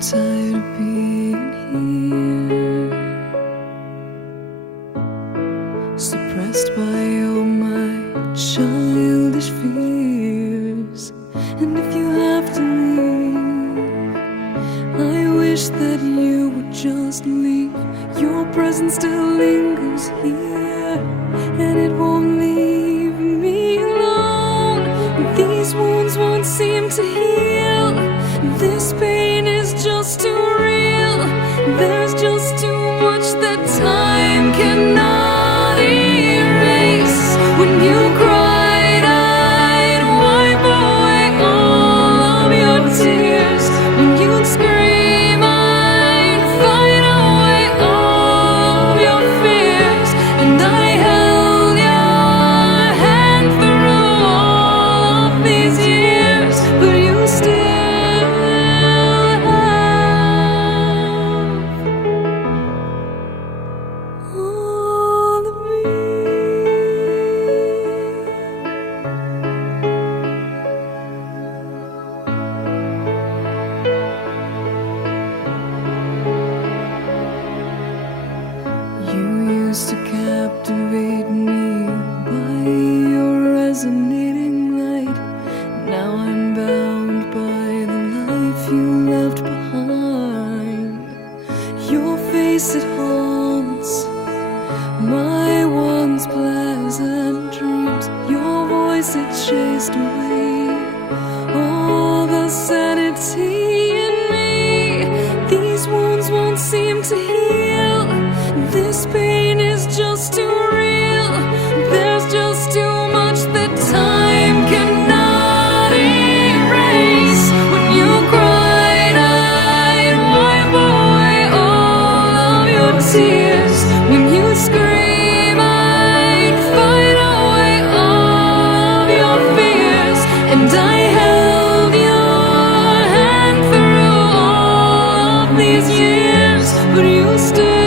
tired of being here, suppressed by all my childish fears. And if you have to leave, I wish that you would just leave. Your presence still lingers here, and it won't leave me alone. These wounds won't seem to heal. This pain is just too real. There's just too much that time cannot erase. When you cried, I'd wipe away all of your tears. When you'd scream, I'd fight away all of your fears. And I held your hand through all of these years, but you still all of me. You used to captivate me by your resonating light. Now I'm bound by the life you left behind. Your face, it haunts my once pleasant dreams. Your voice, it chased away all the sanity in me. These wounds won't seem to heal. This pain is just too real. There's just too much that time cannot erase. When you cried, I'd wipe away all of your tears. When you scream, I'd fight away all of your fears. And I held your hand through all of these years, but you still